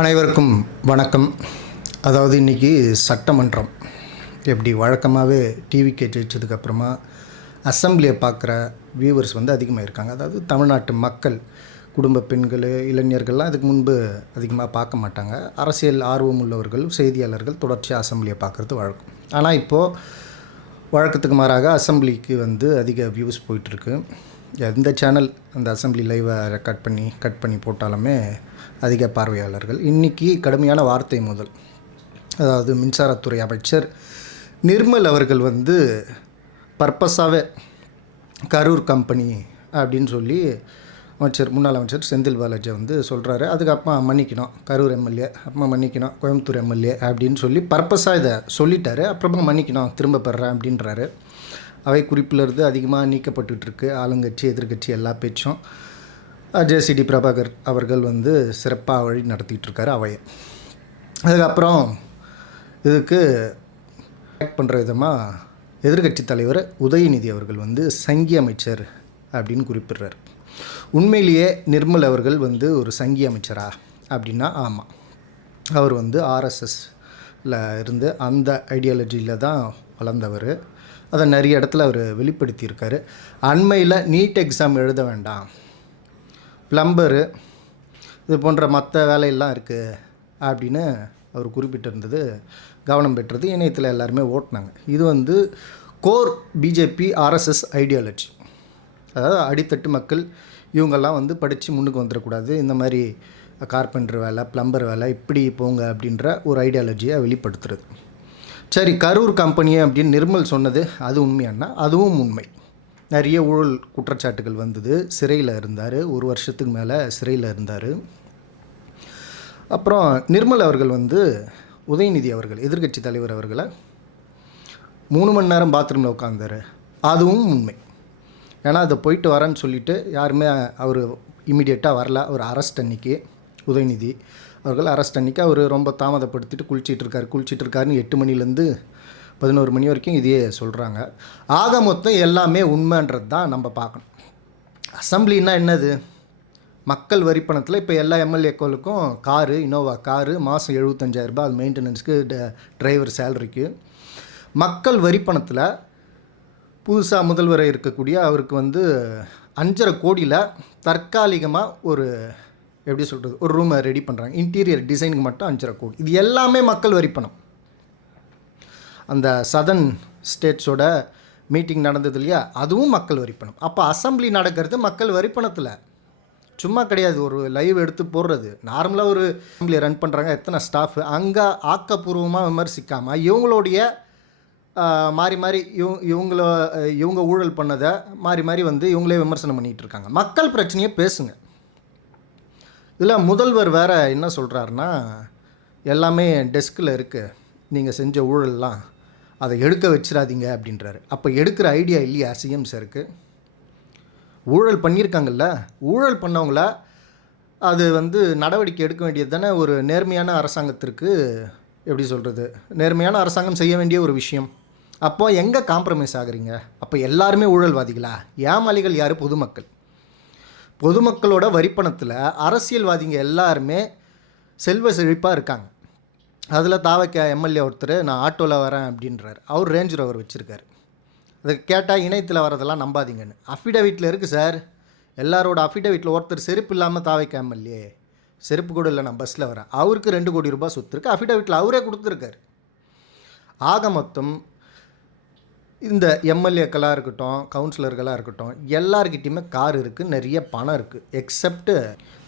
அனைவருக்கும் வணக்கம். அதாவது இன்றைக்கி சட்டமன்றம் எப்படி வழக்கமாகவே டிவி கேட்டு வச்சதுக்கப்புறமா அசம்பிளியை பார்க்குற வியூவர்ஸ் அதிகமாக இருக்காங்க. அதாவது தமிழ்நாட்டு மக்கள், குடும்ப பெண்கள், இளைஞர்கள்லாம் அதுக்கு முன்பு அதிகமாக பார்க்க மாட்டாங்க. அரசியல் ஆர்வம் உள்ளவர்கள், செய்தியாளர்கள் தொடர்ச்சியாக அசம்பிளியை பார்க்குறது வழக்கம். ஆனால் இப்போது வழக்கத்துக்கு மாறாக அசம்பிளிக்கு அதிக வியூஸ் போயிட்டுருக்கு. எந்த சேனல் அந்த அசம்பிளி லைவை கட் பண்ணி போட்டாலுமே அதிக பார்வையாளர்கள். இன்றைக்கி கடுமையான வார்த்தை முதல், அதாவது மின்சாரத்துறை அமைச்சர் நிர்மல் அவர்கள் பர்பஸாகவே கரூர் கம்பெனி அப்படின்னு சொல்லி முன்னாள் அமைச்சர் செந்தில் பாலாஜி சொல்கிறாரு. அதுக்கப்புறமா மன்னிக்கணும் கரூர் எம்எல்ஏ, அப்புறமா மன்னிக்கணும் கோயம்புத்தூர் எம்எல்ஏ அப்படின்னு சொல்லி பர்பஸாக இதை சொல்லிட்டாரு. அப்புறமா மன்னிக்கணும் திரும்ப பெறேன் அப்படின்றாரு. அவை குறிப்பிலிருந்து அதிகமாக நீக்கப்பட்டுருக்கு. ஆளுங்கட்சி எதிர்கட்சி எல்லா பேச்சும். ஜேசிடி பிரபாகர் அவர்கள் சிறப்பாக வழி நடத்திட்டுருக்காரு அவையை. அதுக்கப்புறம் இதுக்கு ஆக்ட் பண்ணுற விதமாக எதிர்கட்சி தலைவர் உதயநிதி அவர்கள் சங்கி அமைச்சர் அப்படின்னு குறிப்பிடுறார். உண்மையிலேயே நிர்மல் அவர்கள் ஒரு சங்கி அமைச்சரா அப்படின்னா ஆமாம். அவர் ஆர்எஸ்எஸ்ல இருந்து அந்த ஐடியாலஜியில் தான் வளர்ந்தவர். அதை நிறைய இடத்துல அவர் வெளிப்படுத்தியிருக்காரு. அண்மையில் நீட் எக்ஸாம் எழுத வேண்டாம், ப்ளம்பரு இது போன்ற மற்ற வேலையெல்லாம் இருக்குது அப்படின்னு அவர் குறிப்பிட்டிருந்தது கவனம் பெற்றது. இணையத்தில் எல்லாருமே ஓட்டினாங்க. இது கோர் பிஜேபி ஆர்எஸ்எஸ் ஐடியாலஜி. அதாவது அடித்தட்டு மக்கள் இவங்கெல்லாம் படித்து முன்னுக்கு வந்துடக்கூடாது, இந்த மாதிரி கார்பெண்டர் வேலை, ப்ளம்பர் வேலை இப்படி போங்க அப்படின்ற ஒரு ஐடியாலஜியை வெளிப்படுத்துறது. சரி, கரூர் கம்பெனி அப்படின்னு நிர்மல் சொன்னது அது உண்மையானா அதுவும் உண்மை. நிறைய ஊழல் குற்றச்சாட்டுகள் சிறையில் இருந்தார். 1 வருஷத்துக்கு மேலே சிறையில் இருந்தார். அப்புறம் நிர்மல் அவர்கள் உதயநிதி அவர்கள் எதிர்கட்சி தலைவர் அவர்களை 3 மணி நேரம் பாத்ரூமில் உட்காந்தார். அதுவும் உண்மை. ஏன்னா அதை போயிட்டு வரேன்னு சொல்லிவிட்டு யாருமே அவர் இமீடியட்டாக வரல. அவர் அரெஸ்ட் அன்றைக்கி உதயநிதி அவர்கள் அரெஸ்ட் அன்றைக்கி அவர் ரொம்ப தாமதப்படுத்திட்டு குளிச்சிட்டு இருக்காருன்னு 8 மணிலேருந்து 11 மணி வரைக்கும் இதையே சொல்கிறாங்க. ஆக மொத்தம் எல்லாமே உண்மைன்றது தான் நம்ம பார்க்கணும். அசம்பிளின்னா என்னது? மக்கள் வரி பணத்தில் இப்போ எல்லா எம்எல்ஏக்களுக்கும் காரு, இனோவா காரு, மாதம் 75,000 அது மெயின்டெனன்ஸுக்கு, டிரைவர் சேலரிக்கு. மக்கள் வரி பணத்தில் புதுசாக முதல்வரை இருக்கக்கூடிய அவருக்கு 5.5 கோடியில் தற்காலிகமாக ஒரு எப்படி சொல்கிறது ஒரு ரூமை ரெடி பண்ணுறாங்க. இன்டீரியர் டிசைனுக்கு மட்டும் 5.5 கோடி. இது எல்லாமே மக்கள் வரி பணம். அந்த சதர்ன் ஸ்டேட்ஸோட மீட்டிங் நடந்தது இல்லையா, அதுவும் மக்கள் வரி பணம். அப்போ அசம்பிளி நடக்கிறது மக்கள் வரி பணத்தில், சும்மா கிடையாது. ஒரு லைவ் எடுத்து போடுறது நார்மலாக ஒரு அசம்பிளியை ரன் பண்ணுறாங்க. எத்தனை ஸ்டாஃப் அங்கே ஆக்கப்பூர்வமாக விமர்சிக்காமல் இவங்களுடைய மாறி மாறி இவங்க ஊழல் பண்ணதை மாறி மாறி இவங்களே விமர்சனம் பண்ணிகிட்டு இருக்காங்க. மக்கள் பிரச்சனையை பேசுங்க. இதில் முதல்வர் வேறு என்ன சொல்கிறாருன்னா, எல்லாமே டெஸ்கில் இருக்குது, நீங்கள் செஞ்ச ஊழல்லாம் அதை எடுக்க வச்சிடாதீங்க அப்படின்றாரு. அப்போ எடுக்கிற ஐடியா இல்லையா சிஎம் சாருக்கு? ஊழல் பண்ணியிருக்காங்கல்ல, ஊழல் பண்ணவங்கள அது நடவடிக்கை எடுக்க வேண்டியது தானே ஒரு நேர்மையான அரசாங்கத்திற்கு. எப்படி சொல்கிறது, நேர்மையான அரசாங்கம் செய்ய வேண்டிய ஒரு விஷயம். அப்போது எங்கே காம்ப்ரமைஸ் ஆகுறீங்க? அப்போ எல்லாருமே ஊழல்வாதிகளா? ஏமாளிகள் யார்? பொதுமக்கள். பொதுமக்களோட வரிப்பணத்தில் அரசியல்வாதிங்க எல்லாருமே செல்வ செழிப்பாக இருக்காங்க. அதில் தாவக்க எம்எல்ஏ ஒருத்தர் நான் ஆட்டோவில் வரேன் அப்படின்றார். அவர் ரேஞ்ச் ரோவர் வச்சுருக்காரு. அதை கேட்டால் இணையத்தில் வரதெல்லாம் நம்பாதீங்கன்னு அஃபிடவிட்டில் இருக்குது சார். எல்லாரோட அஃபிடவிட்டில் ஒருத்தர் செருப்பு இல்லாமல் தாவக்க எம்எல்ஏ, செருப்பு கூட இல்லை, நான் பஸ்ஸில் வரேன், அவருக்கு 2 கோடி ரூபாய் சொத்து இருக்குது, அஃபிடவிட்டில் அவரே கொடுத்துருக்காரு. ஆக மொத்தம் இந்த எம்எல்ஏக்களாக இருக்கட்டும், கவுன்சிலர்களாக இருக்கட்டும், எல்லார்கிட்டையுமே கார் இருக்குது, நிறைய பணம் இருக்குது. எக்ஸப்ட்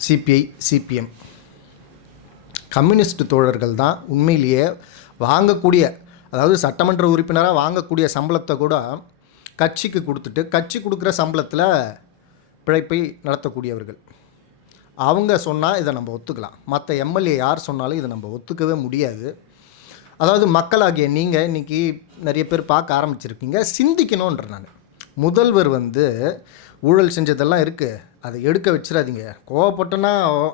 சிபிஐ, சிபிஎம், கம்யூனிஸ்ட் தோழர்கள் தான் உண்மையிலேயே வாங்கக்கூடிய, அதாவது சட்டமன்ற உறுப்பினராக வாங்கக்கூடிய சம்பளத்தை கூட கட்சிக்கு கொடுத்துட்டு கட்சி கொடுக்குற சம்பளத்தில் பிழைப்பை நடத்தக்கூடியவர்கள். அவங்க சொன்னால் இதை நம்ம ஒத்துக்கலாம். மற்ற எம்எல்ஏ யார் சொன்னாலும் இதை நம்ம ஒத்துக்கவே முடியாது. அதாவது மக்களாகிய நீங்கள் இன்றைக்கி நிறைய பேர் பார்க்க ஆரம்பிச்சிருக்கீங்க. சிந்திக்கணுன்ற நான் முதல்வர் ஊழல் செஞ்சதெல்லாம் இருக்குது, அதை எடுக்க வச்சிடாதீங்க. கோவப்பட்டேன்னா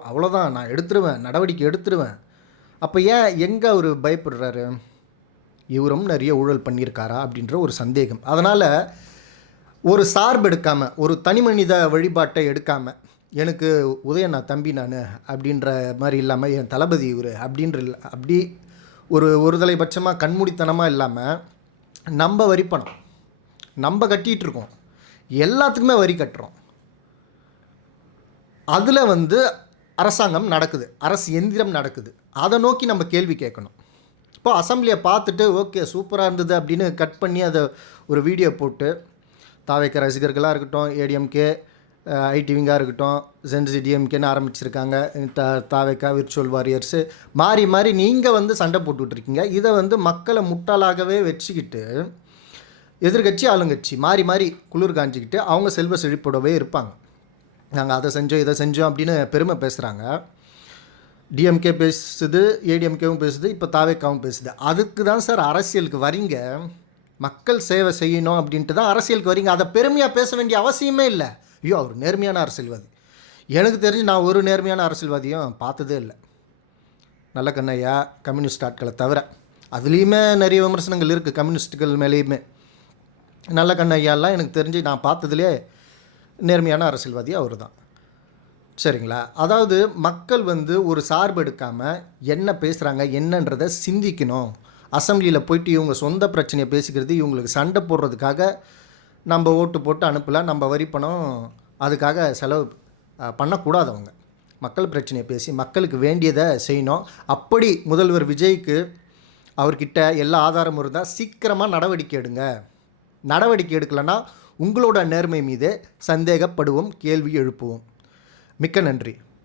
அவ்வளோதான், நான் எடுத்துருவேன், நடவடிக்கை எடுத்துருவேன். அப்போ ஏன் எங்கே அவர் பயப்படுறாரு? இவரும் நிறைய ஊழல் பண்ணியிருக்காரா அப்படின்ற ஒரு சந்தேகம். அதனால் ஒரு சார்பு எடுக்காமல், ஒரு தனி மனித வழிபாட்டை எடுக்காமல் எனக்கு உதயண்ணா தம்பி நான் அப்படின்ற மாதிரி இல்லாமல் என் தளபதி இவர் அப்படின்ற அப்படி ஒரு தலைபட்சமாக கண்மூடித்தனமாக இல்லாமல் நம்ம வரி பணம் நம்ம கட்டிகிட்டு இருக்கோம், எல்லாத்துக்குமே வரி கட்டுறோம். அதில் வந்து அரசாங்கம் நடக்குது, அரசு எந்திரம் நடக்குது. அதை நோக்கி நம்ம கேள்வி கேட்கணும். இப்போ அசெம்பிளியை பார்த்துட்டு ஓகே சூப்பராக இருந்தது அப்படின்னு கட் பண்ணி அதை ஒரு வீடியோ போட்டு தாவேக்க ரசிகர்களாக இருக்கட்டும், ஏடிஎம்கே ஐடிவிங்காக இருக்கட்டும், ஜென்சி டிஎம்கேன்னு ஆரம்பிச்சிருக்காங்க, தாவேக்கா விர்ச்சுவல் வாரியர்ஸு மாறி மாறி நீங்கள் வந்து சண்டை போட்டுட்ருக்கீங்க. இதை வந்து மக்களை முட்டாளாகவே வச்சுக்கிட்டு எதிர்கட்சி ஆளுங்கட்சி மாறி மாறி குளிர் காஞ்சிக்கிட்டு அவங்க செல்வ செழிப்போடவே இருப்பாங்க. நாங்கள் அதை செஞ்சோம் இதை செஞ்சோம் அப்படின்னு பெருமை பேசுகிறாங்க. டிஎம்கே பேசுது, ஏடிஎம்கேவும் பேசுது, இப்போ தாவேக்காவும் பேசுது. அதுக்கு தான் சார் அரசியலுக்கு வரீங்க. மக்கள் சேவை செய்யணும் அப்படின்ட்டு தான் அரசியலுக்கு வரீங்க. அதை பெருமையாக பேச வேண்டிய அவசியமே இல்லை. ஐயோ அவர் நேர்மையான அரசியல்வாதி. எனக்கு தெரிஞ்சு நான் ஒரு நேர்மையான அரசியல்வாதியும் பார்த்ததே இல்லை. நல்ல கண்ணையா கம்யூனிஸ்ட் ஆட்களை தவிர. அதுலேயுமே நிறைய விமர்சனங்கள் இருக்குது கம்யூனிஸ்ட்டுகள் மேலேயுமே. நல்ல கண்ணையாலாம் எனக்கு தெரிஞ்சு நான் பார்த்ததுலே நேர்மையான அரசியல்வாதி அவர் தான். சரிங்களா? அதாவது மக்கள் வந்து ஒரு சார்பு எடுக்காமல் என்ன பேசுகிறாங்க என்னன்றதை சிந்திக்கணும். அசெம்பிளியில் போயிட்டு இவங்க சொந்த பிரச்சனையை பேசிக்கிறது, இவங்களுக்கு சண்டை போடுறதுக்காக நம்ம ஓட்டு போட்டு அனுப்பலாம், நம்ம வரி பணம் அதுக்காக செலவு பண்ணக்கூடாது. அவங்க மக்கள் பிரச்சனையை பேசி மக்களுக்கு வேண்டியதை செய்யணும். அப்படி முதல்வர் விஜய்க்கு அவர்கிட்ட எல்லா ஆதாரமும் இருந்தால் சீக்கிரமாக நடவடிக்கை எடுங்க. நடவடிக்கை எடுக்கலைன்னா உங்களோட நேர்மை மீதே சந்தேகப்படுவோம், கேள்வி எழுப்புவோம். மிக்க நன்றி.